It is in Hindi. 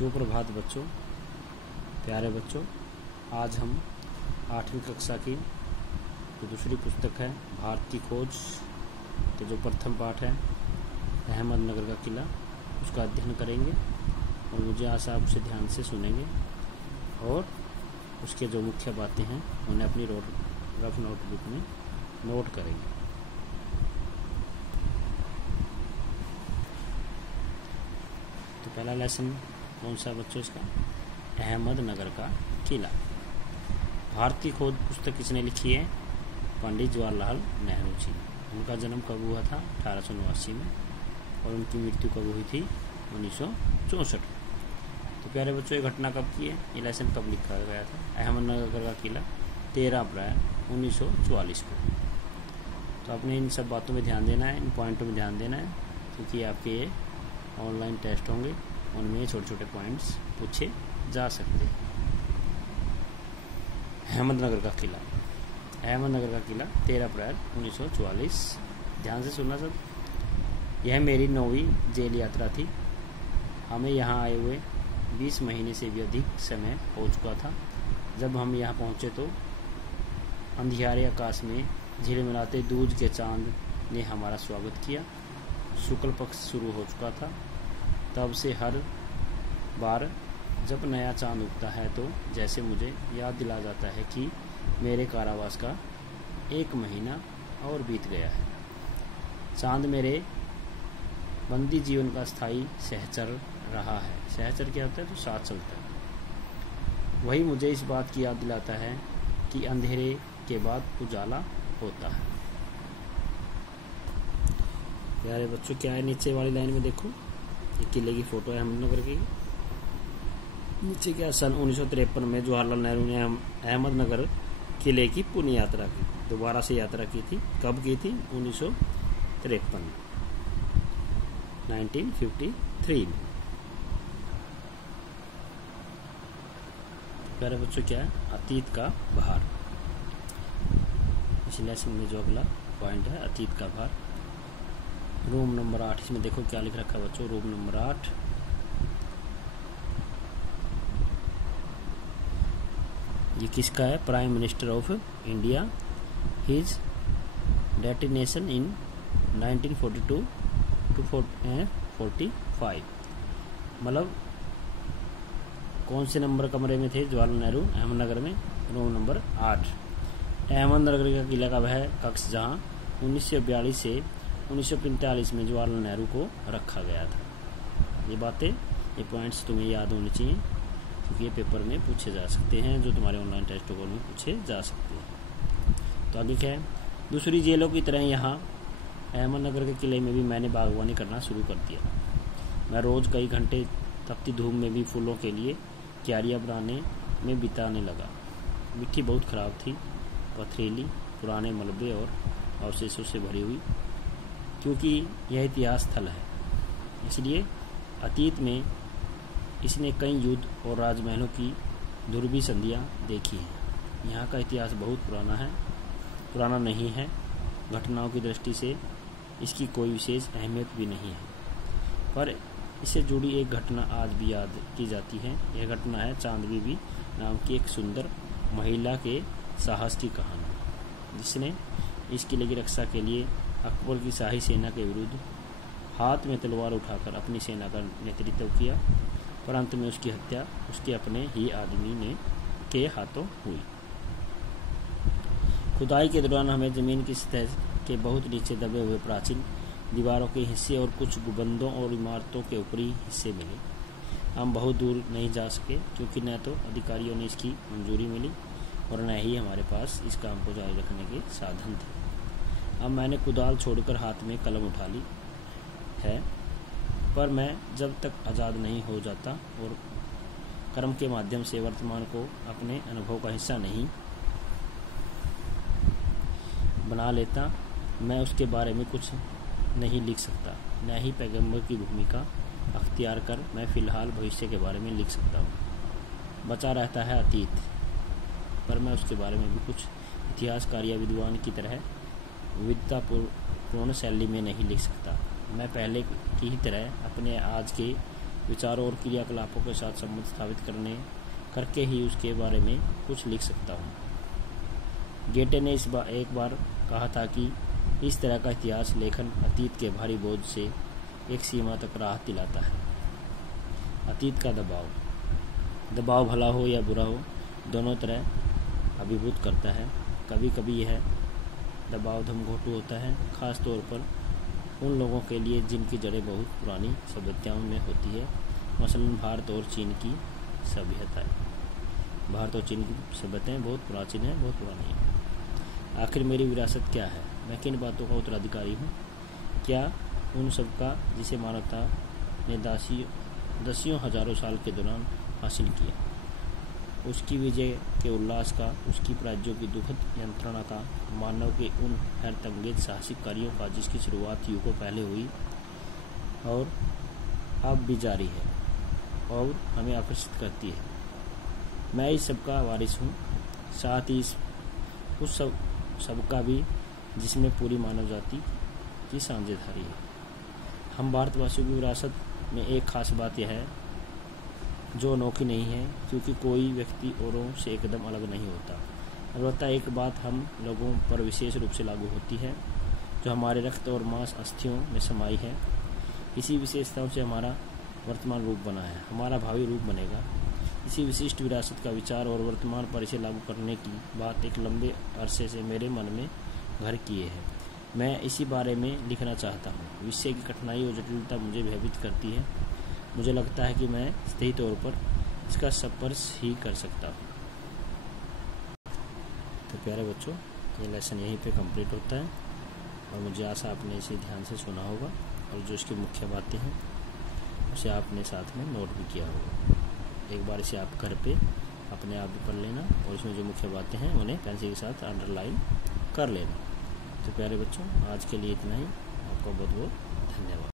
सुप्रभात बच्चों, प्यारे बच्चों। आज हम 8वीं कक्षा की जो दूसरी पुस्तक है भारत की खोज के जो प्रथम पाठ है अहमदनगर का किला, उसका अध्ययन करेंगे और मुझे आशा आप उसे ध्यान से सुनेंगे और उसके जो मुख्य बातें हैं उन्हें अपनी रफ नोटबुक में नोट करेंगे। तो पहला लेसन कौन सा बच्चों इसका? अहमदनगर का किला। भारत की खोज पुस्तक किसने लिखी है? पंडित जवाहरलाल नेहरू जी। उनका जन्म कब हुआ था? 1889 में, और उनकी मृत्यु कब हुई थी? 1964। तो प्यारे बच्चों, ये घटना कब की है? ये लेसन कब लिखा गया था? अहमदनगर का किला 13 अप्रैल 1944 को। तो आपने इन सब बातों में ध्यान देना है, इन पॉइंटों में ध्यान देना है, क्योंकि आपके ये ऑनलाइन टेस्ट होंगे, उनमें छोटे छोटे पॉइंट्स पूछे जा सकते हैं। अहमदनगर का किला, अहमदनगर का किला 13 अप्रैल 1944। ध्यान से सुनना सब। यह मेरी 9वीं जेल यात्रा थी। हमें यहाँ आए हुए 20 महीने से भी अधिक समय हो चुका था। जब हम यहाँ पहुँचे तो अंधियारे आकाश में झिलमिलाते दूज के चांद ने हमारा स्वागत किया। शुक्ल पक्ष शुरू हो चुका था। तब से हर बार जब नया चांद उगता है तो जैसे मुझे याद दिला जाता है कि मेरे कारावास का 1 महीना और बीत गया है। चांद मेरे बंदी जीवन का स्थायी सहचर रहा है। सहचर क्या होता है? तो साथ चलता है। वही मुझे इस बात की याद दिलाता है कि अंधेरे के बाद उजाला होता है। प्यारे बच्चों, क्या है नीचे वाली लाइन में? देखो, ये किले की फोटो है अहमदनगर की। नीचे क्या? सन 1953 में जवाहरलाल नेहरू ने अहमदनगर किले की पुण्य यात्रा की, दोबारा से यात्रा की थी। कब की थी? 1953 में, 1953 में। प्यारे बच्चों, क्या है? अतीत का भार। इस लेसन में जो अगला पॉइंट है अतीत का भार। रूम नंबर 8, इसमें देखो क्या लिख रखा है बच्चों। रूम नंबर 8, ये किसका है? Prime minister of India. His destination in 1942 to 45। मतलब कौन से नंबर कमरे में थे जवाहरलाल नेहरू? अहमदनगर में, रूम नंबर 8। अहमदनगर का किला का वह कक्ष जहां 1942 से 1945 में जवाहरलाल नेहरू को रखा गया था। ये बातें, ये पॉइंट्स तुम्हें याद होने चाहिए, क्योंकि ये पेपर में पूछे जा सकते हैं, जो तुम्हारे ऑनलाइन टेस्ट में पूछे जा सकते हैं। तो आगे क्या है? दूसरी जेलों की तरह यहाँ अहमदनगर के किले में भी मैंने बागवानी करना शुरू कर दिया। मैं रोज़ कई घंटे तपती धूप में भी फूलों के लिए क्यारियाँ बनाने में बिताने लगा। मिट्टी बहुत ख़राब थी, पथरीली, पुराने मलबे और अवशेषों से भरी हुई, क्योंकि यह इतिहास स्थल है। इसलिए अतीत में इसने कई युद्ध और राजमहलों की ध्रुवी संधियाँ देखी हैं। यहाँ का इतिहास बहुत पुराना नहीं है। घटनाओं की दृष्टि से इसकी कोई विशेष अहमियत भी नहीं है, पर इससे जुड़ी एक घटना आज भी याद की जाती है। यह घटना है चांद बीबी नाम की एक सुंदर महिला के साहस की कहानी, जिसने इस किले की रक्षा के लिए अकबर की शाही सेना के विरुद्ध हाथ में तलवार उठाकर अपनी सेना का नेतृत्व किया, पर अंत में उसकी हत्या उसके अपने ही आदमी के हाथों हुई। खुदाई के दौरान हमें जमीन की सतह के बहुत नीचे दबे हुए प्राचीन दीवारों के हिस्से और कुछ गुंबदों और इमारतों के ऊपरी हिस्से मिले। हम बहुत दूर नहीं जा सके, क्योंकि न तो अधिकारियों ने इसकी मंजूरी मिली और न ही हमारे पास इस काम को जारी रखने के साधन थे। अब मैंने कुदाल छोड़कर हाथ में कलम उठा ली है, पर मैं जब तक आज़ाद नहीं हो जाता और कर्म के माध्यम से वर्तमान को अपने अनुभव का हिस्सा नहीं बना लेता, मैं उसके बारे में कुछ नहीं लिख सकता। न ही पैगंबर की भूमिका अख्तियार कर मैं फ़िलहाल भविष्य के बारे में लिख सकता हूँ। बचा रहता है अतीत, पर मैं उसके बारे में भी कुछ इतिहासकार या विद्वान की तरह विविधतापूर्ण शैली में नहीं लिख सकता। मैं पहले की ही तरह अपने आज के विचारों और क्रियाकलापों के साथ संबंध स्थापित करके ही उसके बारे में कुछ लिख सकता हूँ। गेटे ने एक बार कहा था कि इस तरह का इतिहास लेखन अतीत के भारी बोझ से एक सीमा तक राहत दिलाता है। अतीत का दबाव भला हो या बुरा हो, दोनों तरह अभिभूत करता है। कभी कभी यह दबाव धमघोटू होता है, खास तौर पर उन लोगों के लिए जिनकी जड़ें बहुत पुरानी सभ्यताओं में होती है, मसलन भारत और चीन की सभ्यताएं। भारत और चीन की सभ्यताएं बहुत प्राचीन हैं, बहुत पुरानी हैं। आखिर मेरी विरासत क्या है? मैं किन बातों का उत्तराधिकारी हूँ? क्या उन सब का जिसे मानवता ने दसियों हजारों साल के दौरान हासिल किया, उसकी विजय के उल्लास का, उसकी पराजयों की दुखद यंत्रणा का, मानव के उन हैरतअंगेज साहसिक कार्यों का जिसकी शुरुआत युगों पहले हुई और अब भी जारी है और हमें आकर्षित करती है। मैं इस सब का वारिस हूँ, साथ ही उस सब का भी जिसमें पूरी मानव जाति की साझेदारी है। हम भारतवासियों की विरासत में एक खास बात यह है जो अनोखी नहीं है, क्योंकि कोई व्यक्ति औरों से एकदम अलग नहीं होता। अलबत्ता एक बात हम लोगों पर विशेष रूप से लागू होती है, जो हमारे रक्त और मांस अस्थियों में समाई है। इसी विशेषताओं से हमारा वर्तमान रूप बना है, हमारा भावी रूप बनेगा। इसी विशिष्ट विरासत का विचार और वर्तमान पर इसे लागू करने की बात एक लंबे अरसे से मेरे मन में घर किए है। मैं इसी बारे में लिखना चाहता हूँ। विषय की कठिनाई और जटिलता मुझे भयभीत करती है। मुझे लगता है कि मैं सही तौर पर इसका स्पर्श ही कर सकता हूँ। तो प्यारे बच्चों, ये लेसन यहीं पे कंप्लीट होता है और मुझे आशा आपने इसे ध्यान से सुना होगा और जो इसकी मुख्य बातें हैं उसे आपने साथ में नोट भी किया होगा। एक बार इसे आप घर पे अपने आप भी पढ़ लेना और इसमें जो मुख्य बातें हैं उन्हें पेंसिल के साथ अंडरलाइन कर लेना। तो प्यारे बच्चों, आज के लिए इतना ही। आपका बहुत बहुत धन्यवाद।